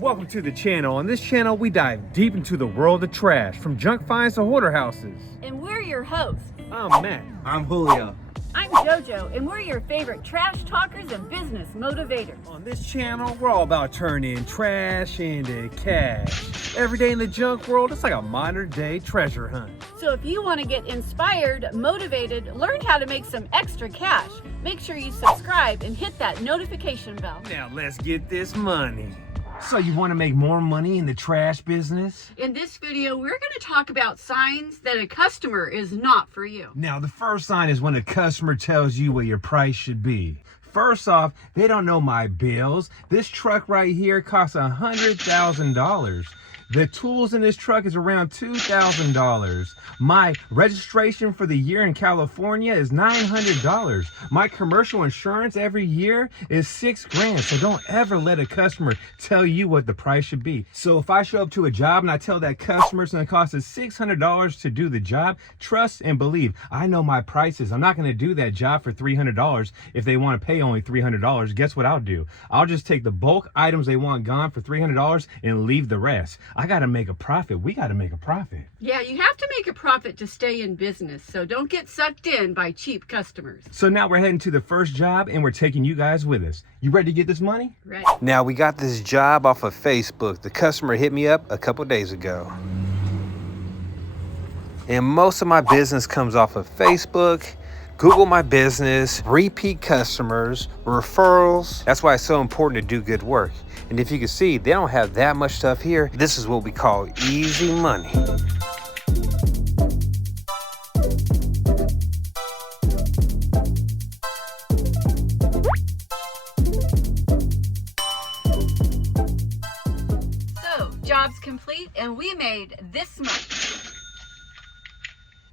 Welcome to the channel. On this channel, we dive deep into the world of trash, from junk finds to hoarder houses. And we're your hosts. I'm Matt. I'm Julio. I'm JoJo, and we're your favorite trash talkers and business motivators. On this channel, we're all about turning trash into cash. Every day in the junk world, it's like a modern day treasure hunt. So if you want to get inspired, motivated, learn how to make some extra cash, make sure you subscribe and hit that notification bell. Now let's get this money. So you want to make more money in the trash business? In this video, we're going to talk about signs that a customer is not for you. Now, the first sign is when a customer tells you what your price should be. First off, they don't know my bills. This truck right here costs $100,000. The tools in this truck is around $2,000. My registration for the year in California is $900. My commercial insurance every year is $6,000. So don't ever let a customer tell you what the price should be. So if I show up to a job and I tell that customer it's going to cost us $600 to do the job, trust and believe, I know my prices. I'm not going to do that job for $300 if they want to pay only $300. Guess what I'll do? I'll just take the bulk items they want gone for $300 and leave the rest. I got to make a profit. We got to make a profit. Yeah, you have to make a profit to stay in business, so don't get sucked in by cheap customers. So now we're heading to the first job and we're taking you guys with us. You ready to get this money? Right. Now we got this job off of Facebook. The customer hit me up a couple days ago. And most of my business comes off of Facebook, Google My Business, repeat customers, referrals. That's why it's so important to do good work. And if you can see, they don't have that much stuff here. This is what we call easy money. So, job's complete, and we made this much.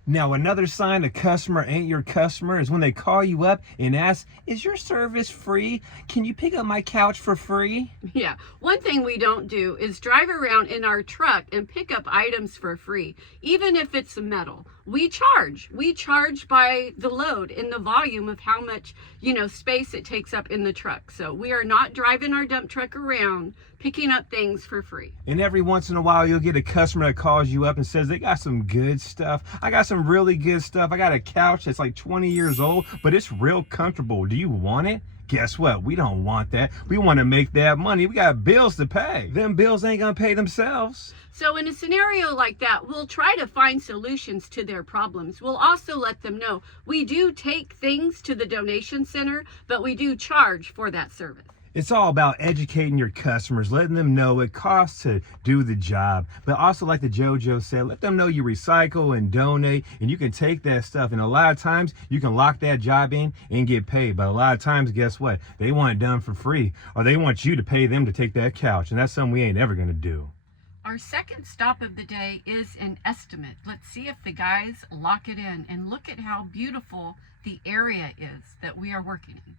Now, another sign a customer ain't your customer is when they call you up and ask, is your service free? Can you pick up my couch for free? Yeah, one thing we don't do is drive around in our truck and pick up items for free, even if it's metal. We charge by the load and the volume of how much, space it takes up in the truck. So we are not driving our dump truck around picking up things for free. And every once in a while, you'll get a customer that calls you up and says, they got some good stuff. I got some really good stuff. I got a couch that's like 20 years old, but it's real comfortable. Do you want it? Guess what? We don't want that. We want to make that money. We got bills to pay. Them bills ain't gonna pay themselves. So in a scenario like that, we'll try to find solutions to their problems. We'll also let them know we do take things to the donation center, but we do charge for that service. It's all about educating your customers, letting them know it costs to do the job. But also, like the JoJo said, let them know you recycle and donate, and you can take that stuff. And a lot of times, you can lock that job in and get paid. But a lot of times, guess what? They want it done for free, or they want you to pay them to take that couch. And that's something we ain't ever going to do. Our second stop of the day is an estimate. Let's see if the guys lock it in, and look at how beautiful the area is that we are working in.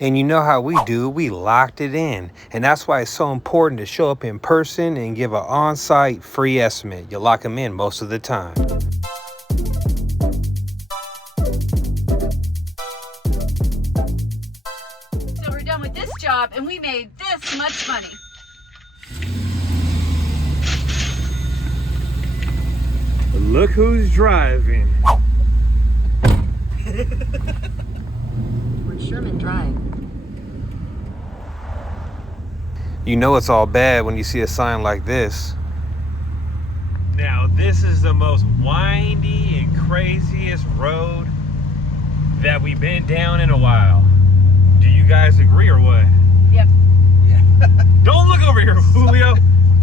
And you know how we do, we locked it in. And that's why it's so important to show up in person and give an on-site free estimate. You lock them in most of the time. So we're done with this job, and we made this much money. Look who's driving. We're Sherman Drive. You know it's all bad when you see a sign like this. Now, this is the most windy and craziest road that we've been down in a while. Do you guys agree or what? Yep. Yeah. Don't look over here, Julio.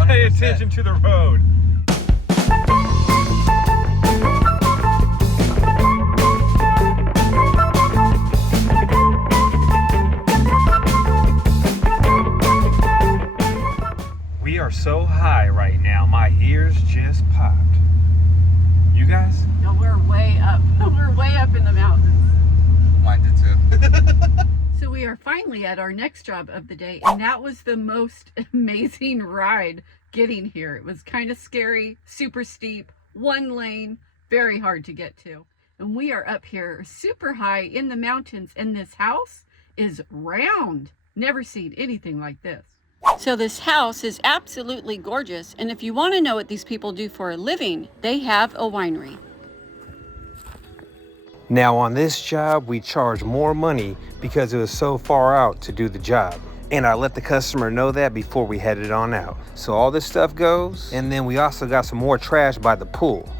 Pay 100%. attention to the road. We are so high right now, my ears just popped. You guys? No, we're way up. We're way up in the mountains. Mine did too. So we are finally at our next job of the day, and that was the most amazing ride getting here. It was kind of scary, super steep, one lane, very hard to get to. And we are up here super high in the mountains, and this house is round. Never seen anything like this. So this house is absolutely gorgeous. And if you want to know what these people do for a living, they have a winery. Now on this job, we charge more money because it was so far out to do the job. And I let the customer know that before we headed on out. So all this stuff goes, and then we also got some more trash by the pool.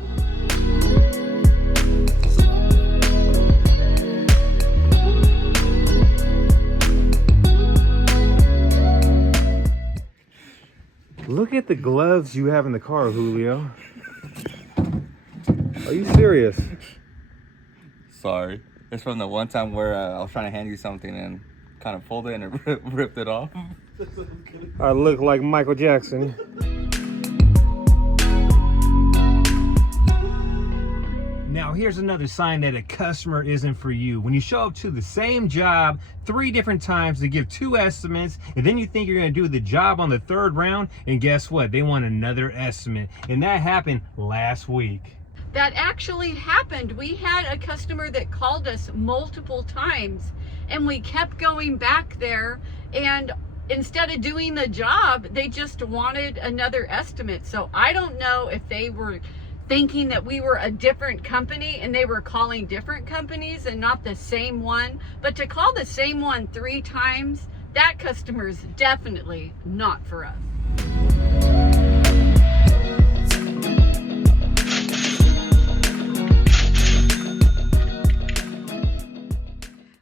Look at the gloves you have in the car, Julio. Are you serious? Sorry. It's from the one time where I was trying to hand you something and kind of folded it and ripped it off. I look like Michael Jackson. Now here's another sign that a customer isn't for you. When you show up to the same job 3 different times to give 2 estimates, and then you think you're gonna do the job on the 3rd round, and guess what? They want another estimate. And that happened last week. That actually happened. We had a customer that called us multiple times, and we kept going back there, and instead of doing the job, they just wanted another estimate. So I don't know if they were thinking that we were a different company and they were calling different companies and not the same one. But to call the same one 3 times, that customer is definitely not for us.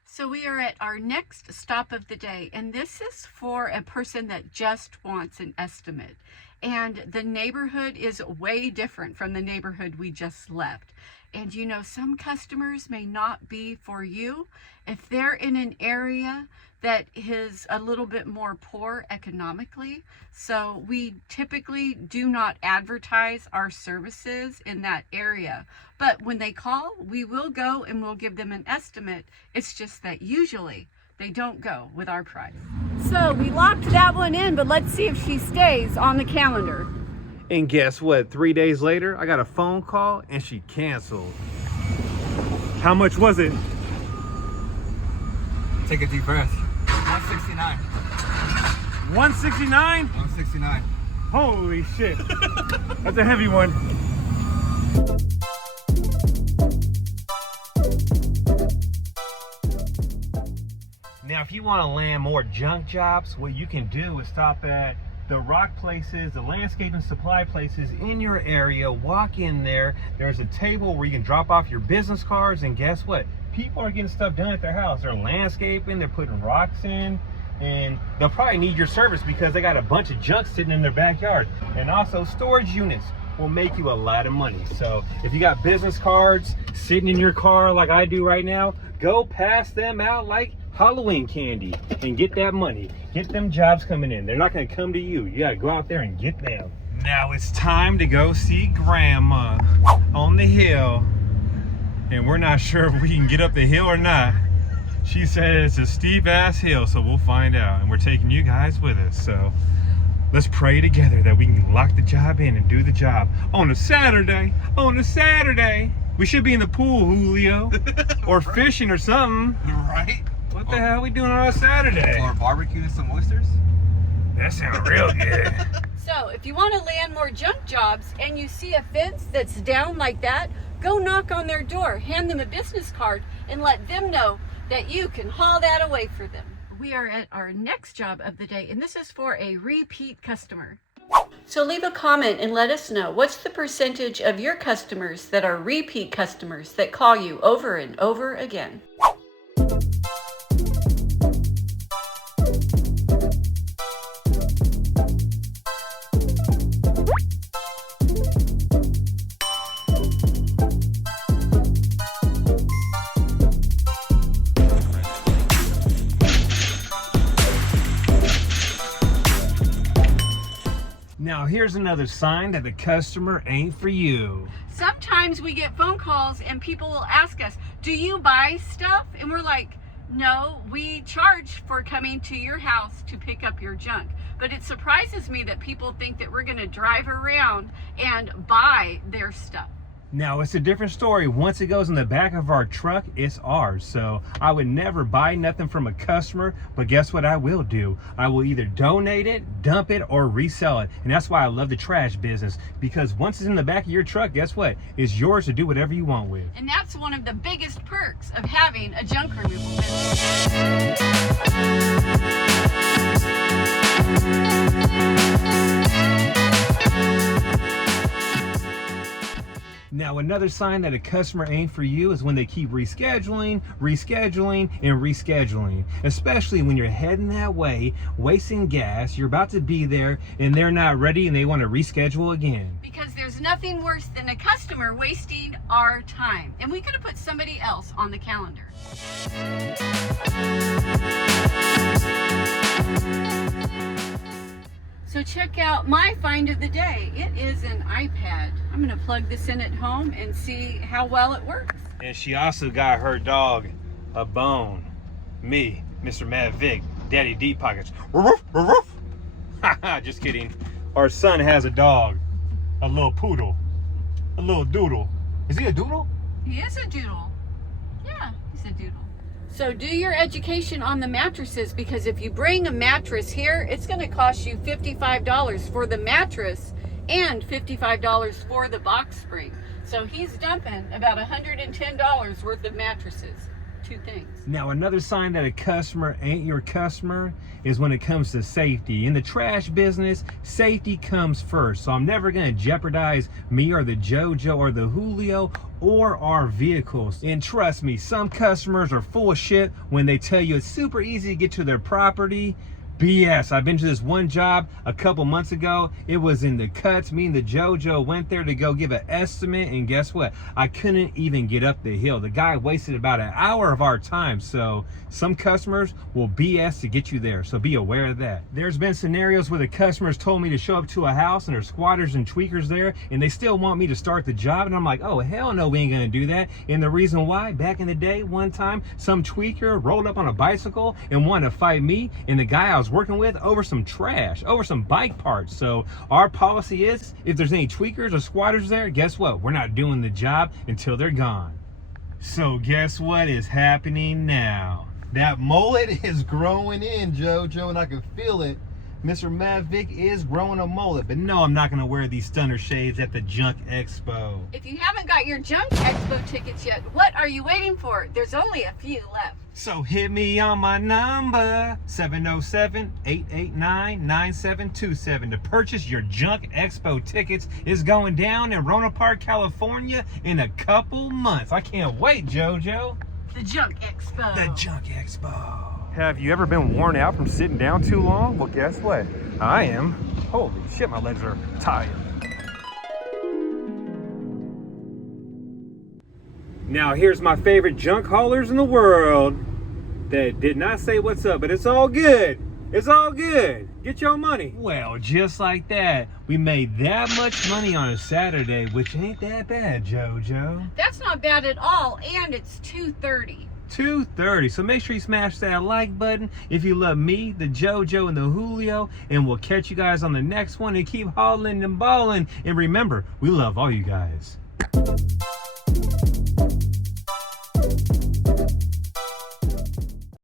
So we are at our next stop of the day, and this is for a person that just wants an estimate. And the neighborhood is way different from the neighborhood we just left. And you know, some customers may not be for you if they're in an area that is a little bit more poor economically. So we typically do not advertise our services in that area. But when they call, we will go and we'll give them an estimate. It's just that usually they don't go with our price. So we locked that one in, but let's see if she stays on the calendar. And guess what? 3 days later, I got a phone call and she canceled. How much was it? Take a deep breath. 169. 169? 169. Holy shit. That's a heavy one. Now, if you want to land more junk jobs, what you can do is stop at the rock places, the landscape and supply places in your area. Walk in there. There's a table where you can drop off your business cards, and guess what? People are getting stuff done at their house. They're landscaping, they're putting rocks in, and they'll probably need your service because they got a bunch of junk sitting in their backyard. And also, storage units will make you a lot of money. So if you got business cards sitting in your car like I do right now, go pass them out like Halloween candy and get that money. Get them jobs coming in. They're not going to come to you. You got to go out there and get them. Now it's time to go see Grandma on the hill. And we're not sure if we can get up the hill or not. She said it's a steep ass hill, so we'll find out. And we're taking you guys with us. So let's pray together that we can lock the job in and do the job on a Saturday. On a Saturday. We should be in the pool, Julio. Or fishing or something. Right? What the hell are we doing on a Saturday? Or barbecuing some oysters? That sounds real good. So if you want to land more junk jobs and you see a fence that's down like that, go knock on their door, hand them a business card, and let them know that you can haul that away for them. We are at our next job of the day, and this is for a repeat customer. So leave a comment and let us know, what's the percentage of your customers that are repeat customers that call you over and over again? Now here's another sign that the customer ain't for you. Sometimes we get phone calls and people will ask us, do you buy stuff? And we're like, no, we charge for coming to your house to pick up your junk. But it surprises me that people think that we're going to drive around and buy their stuff. Now, it's a different story. Once it goes in the back of our truck, it's ours. So I would never buy nothing from a customer, but guess what I will do? I will either donate it, dump it, or resell it. And that's why I love the trash business, because once it's in the back of your truck, guess what? It's yours to do whatever you want with. And that's one of the biggest perks of having a junk removal business. Now, another sign that a customer ain't for you is when they keep rescheduling, and rescheduling. Especially when you're heading that way, wasting gas, you're about to be there, and they're not ready and they want to reschedule again. Because there's nothing worse than a customer wasting our time. And we could have put somebody else on the calendar. So check out my find of the day. It is an iPad. I'm gonna plug this in at home and see how well it works. And she also got her dog a bone. Me, Mr. Matt Vic, Daddy Deep Pockets. Woof, woof, woof. Haha, just kidding. Our son has a dog, a little poodle, a little doodle. Is he a doodle? He is a doodle. Yeah, he's a doodle. So do your education on the mattresses, because if you bring a mattress here, it's going to cost you $55 for the mattress and $55 for the box spring. So he's dumping about $110 worth of mattresses. Two things. Now, another sign that a customer ain't your customer is when it comes to safety. In the trash business, safety comes first. So I'm never going to jeopardize me or the JoJo or the Julio or our vehicles. And trust me, some customers are full of shit when they tell you it's super easy to get to their property. BS. I've been to this one job a couple months ago. It was in the cuts. Me and the JoJo went there to go give an estimate, and guess what? I couldn't even get up the hill. The guy wasted about an hour of our time. So some customers will BS to get you there. So be aware of that. There's been scenarios where the customers told me to show up to a house and there's squatters and tweakers there, and they still want me to start the job. And I'm like, oh, hell no, we ain't gonna do that. And the reason why, back in the day, one time, some tweaker rolled up on a bicycle and wanted to fight me and the guy I was working with over some trash, over some bike parts. So our policy is, if there's any tweakers or squatters there, guess what? We're not doing the job until they're gone. So guess what is happening now? That mullet is growing in, JoJo, and I can feel it. Mr. Matt Vic is growing a mullet, but no, I'm not gonna wear these stunner shades at the Junk Expo. If you haven't got your Junk Expo tickets yet, what are you waiting for? There's only a few left. So hit me on my number, 707-889-9727 to purchase your Junk Expo tickets. It's going down in Rohnert Park, California in a couple months. I can't wait, JoJo. The Junk Expo. The Junk Expo. Have you ever been worn out from sitting down too long? Well, guess what? I am. Holy shit, my legs are tired. Now, here's my favorite junk haulers in the world that did not say what's up, but it's all good. It's all good. Get your money. Well, just like that, we made that much money on a Saturday, which ain't that bad, JoJo. That's not bad at all, and it's 2:30. 2:30. So make sure you smash that like button if you love me, the JoJo, and the Julio, and we'll catch you guys on the next one, and keep hauling and balling. And remember, we love all you guys.